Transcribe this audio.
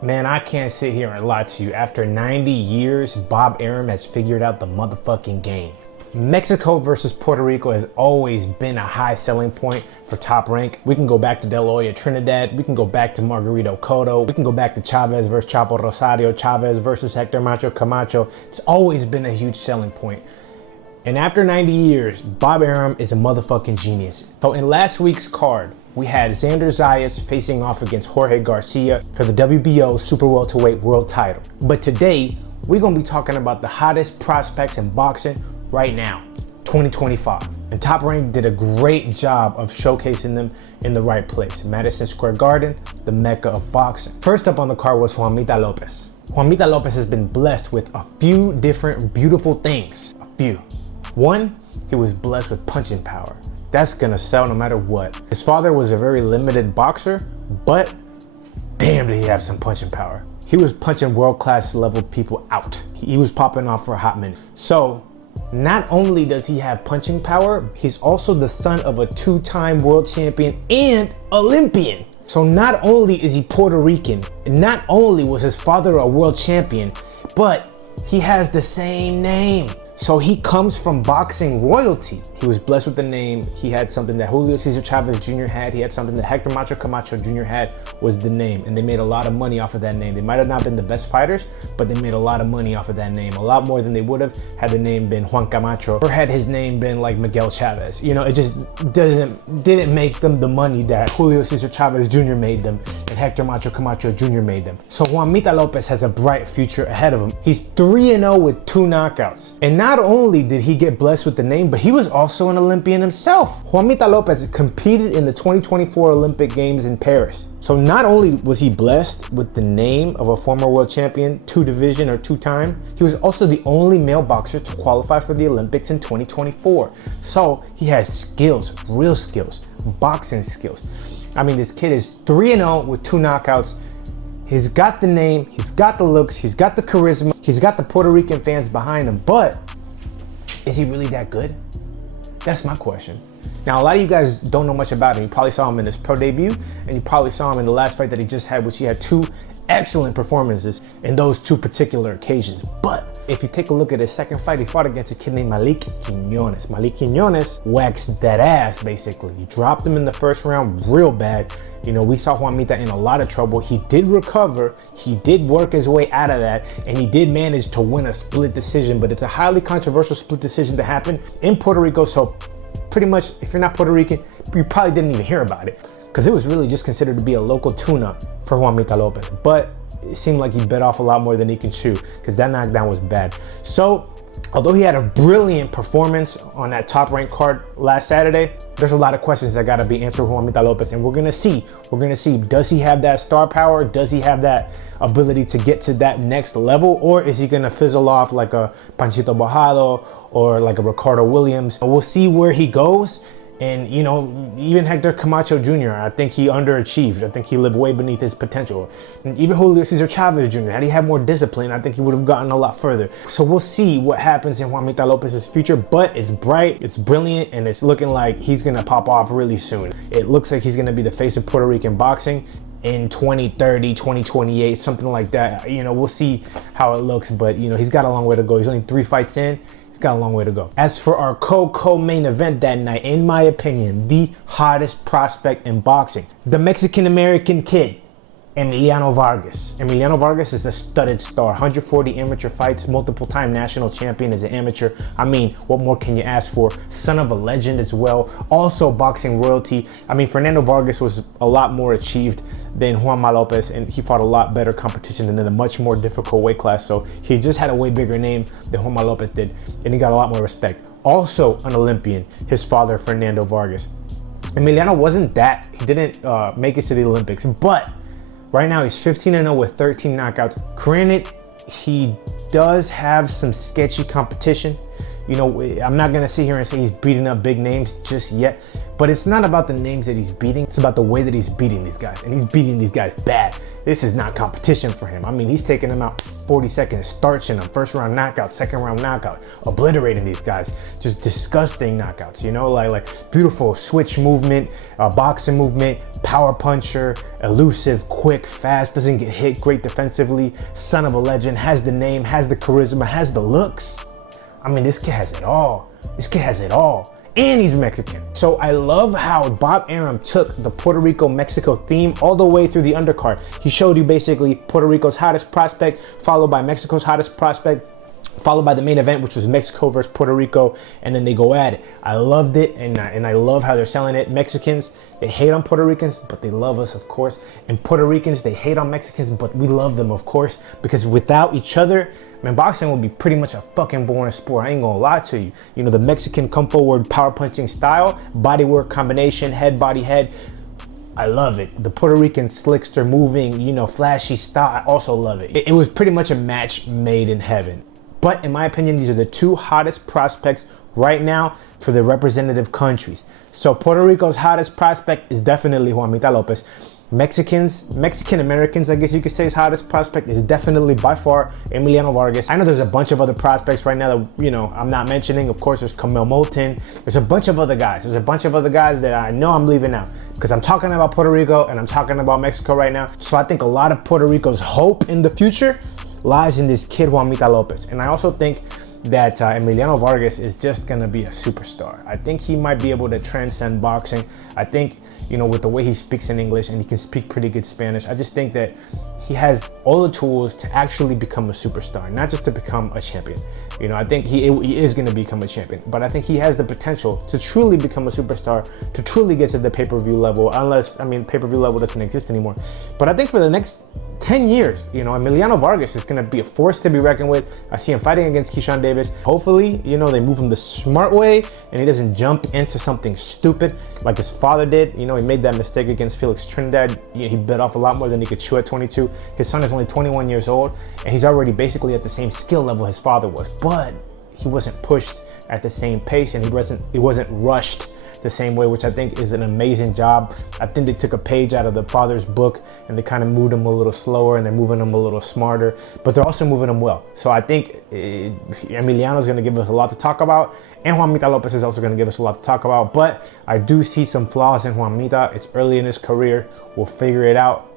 Man, I can't sit here and lie to you. After 90 years, Bob Arum has figured out the motherfucking game. Mexico versus Puerto Rico has always been a high selling point for Top Rank. We can go back to De La Hoya Trinidad. We can go back to Margarito Cotto. We can go back to Chavez versus Chapo Rosario. Chavez versus Hector Macho Camacho. It's always been a huge selling point. And after 90 years, Bob Arum is a motherfucking genius. So in last week's card, we had Xander Zayas facing off against Jorge Garcia for the WBO Super Welterweight World title. But today, we're gonna be talking about the hottest prospects in boxing right now, 2025. And Top Rank did a great job of showcasing them in the right place. Madison Square Garden, the mecca of boxing. First up on the card was Juanita Lopez. Juanita Lopez has been blessed with a few different beautiful things. A few. One, he was blessed with punching power. That's gonna sell no matter what. His father was a very limited boxer, but damn did he have some punching power. He was punching world-class level people out. He was popping off for a hot minute. So, not only does he have punching power, he's also the son of a two-time world champion and Olympian. So not only is he Puerto Rican, and not only was his father a world champion, but he has the same name. So he comes from boxing royalty. He was blessed with the name. He had something that Julio Cesar Chavez Jr. had. He had something that Hector Macho Camacho Jr. had, was the name. And they made a lot of money off of that name. They might have not been the best fighters, but they made a lot of money off of that name. A lot more than they would have had the name been Juan Camacho or had his name been like Miguel Chavez. You know, it just didn't make them the money that Julio Cesar Chavez Jr. made them and Hector Macho Camacho Jr. made them. So Juanita Lopez has a bright future ahead of him. He's 3-0 with 2 knockouts. And not only did he get blessed with the name, but he was also an Olympian himself. Juanita Lopez competed in the 2024 Olympic Games in Paris. So not only was he blessed with the name of a former world champion, 2-division or 2-time, he was also the only male boxer to qualify for the Olympics in 2024. So he has skills, real skills, boxing skills. I mean, this kid is 3-0 with 2 knockouts. He's got the name, he's got the looks, he's got the charisma, he's got the Puerto Rican fans behind him, but is he really that good? That's my question. Now, a lot of you guys don't know much about him. You probably saw him in his pro debut, and you probably saw him in the last fight that he just had, which he had 2 excellent performances in those 2 particular occasions. But if you take a look at his second fight, he fought against a kid named Malik Quiñones. Malik Quiñones waxed that ass, basically. He dropped him in the first round real bad. You know, we saw Juanita in a lot of trouble. He did recover, he did work his way out of that, and he did manage to win a split decision, but it's a highly controversial split decision to happen in Puerto Rico, so pretty much, if you're not Puerto Rican, you probably didn't even hear about it, because it was really just considered to be a local tune-up for Juanita Lopez, but it seemed like he bit off a lot more than he can chew, because that knockdown was bad. So, although he had a brilliant performance on that Top Rank card last Saturday, there's a lot of questions that gotta be answered with Juanita Lopez, and we're gonna see, does he have that star power? Does he have that ability to get to that next level? Or is he gonna fizzle off like a Panchito Bojado or like a Ricardo Williams? We'll see where he goes. And, you know, even Hector Camacho Jr., I think he underachieved. I think he lived way beneath his potential. And even Julio Cesar Chavez Jr., had he had more discipline, I think he would have gotten a lot further. So we'll see what happens in Juanita Lopez's future, but it's bright, it's brilliant, and it's looking like he's gonna pop off really soon. It looks like he's gonna be the face of Puerto Rican boxing in 2030, 2028, something like that. You know, we'll see how it looks, but, you know, he's got a long way to go. He's only 3 fights in. Got a long way to go. As for our co-main event that night, in my opinion, the hottest prospect in boxing, the Mexican-American kid, Emiliano Vargas. Emiliano Vargas is a studded star, 140 amateur fights, multiple-time national champion as an amateur. I mean, what more can you ask for? Son of a legend as well, also boxing royalty. I mean, Fernando Vargas was a lot more achieved than Juanma Lopez, and he fought a lot better competition and in a much more difficult weight class, so he just had a way bigger name than Juanma Lopez did, and he got a lot more respect. Also an Olympian, his father, Fernando Vargas. Emiliano wasn't that, he didn't make it to the Olympics, but right now he's 15-0 with 13 knockouts. Granted, he does have some sketchy competition. You know, I'm not gonna sit here and say he's beating up big names just yet, but it's not about the names that he's beating, it's about the way that he's beating these guys, and he's beating these guys bad. This is not competition for him. I mean, he's taking them out 40 seconds, starching them, first round knockout, second round knockout, obliterating these guys, just disgusting knockouts, you know, like beautiful switch movement, boxing movement, power puncher, elusive, quick, fast, doesn't get hit, great defensively, son of a legend, has the name, has the charisma, has the looks. I mean, this kid has it all. This kid has it all. And he's Mexican. So I love how Bob Arum took the Puerto Rico-Mexico theme all the way through the undercard. He showed you basically Puerto Rico's hottest prospect, followed by Mexico's hottest prospect, followed by the main event, which was Mexico versus Puerto Rico, and then they go at it. I loved it, and I love how they're selling it. Mexicans, they hate on Puerto Ricans, but they love us, of course. And Puerto Ricans, they hate on Mexicans, but we love them, of course, because without each other, man, boxing would be pretty much a fucking boring sport. I ain't gonna lie to you. You know, the Mexican come forward power punching style, body work combination, head, body, head. I love it. The Puerto Rican slickster moving, you know, flashy style. I also love it. It was pretty much a match made in heaven. But in my opinion, these are the two hottest prospects right now for the representative countries. So Puerto Rico's hottest prospect is definitely Juanita Lopez. Mexican Americans, I guess you could say, his hottest prospect is definitely by far Emiliano Vargas. I know there's a bunch of other prospects right now that, you know, I'm not mentioning. Of course, there's Camille Moulton. There's a bunch of other guys. There's a bunch of other guys that I know I'm leaving out because I'm talking about Puerto Rico and I'm talking about Mexico right now. So I think a lot of Puerto Rico's hope in the future lies in this kid Juanita Lopez. And I also think that Emiliano Vargas is just gonna be a superstar. I think he might be able to transcend boxing. I think, you know, with the way he speaks in English and he can speak pretty good Spanish, I just think that he has all the tools to actually become a superstar, not just to become a champion. You know, I think he is gonna become a champion, but I think he has the potential to truly become a superstar, to truly get to the pay-per-view level, unless, I mean, pay-per-view level doesn't exist anymore. But I think for the next 10 years, you know, Emiliano Vargas is going to be a force to be reckoned with. I see him fighting against Keyshawn Davis. Hopefully, you know, they move him the smart way and he doesn't jump into something stupid like his father did. You know, he made that mistake against Felix Trinidad. He bit off a lot more than he could chew at 22. His son is only 21 years old and he's already basically at the same skill level his father was, but he wasn't pushed at the same pace and he wasn't rushed the same way, which I think is an amazing job. I think they took a page out of the father's book and they kind of moved him a little slower and they're moving him a little smarter, but they're also moving him well. So I think Emiliano is going to give us a lot to talk about, and Juanita Lopez is also going to give us a lot to talk about, but I do see some flaws in Juanita. It's early in his career. We'll figure it out.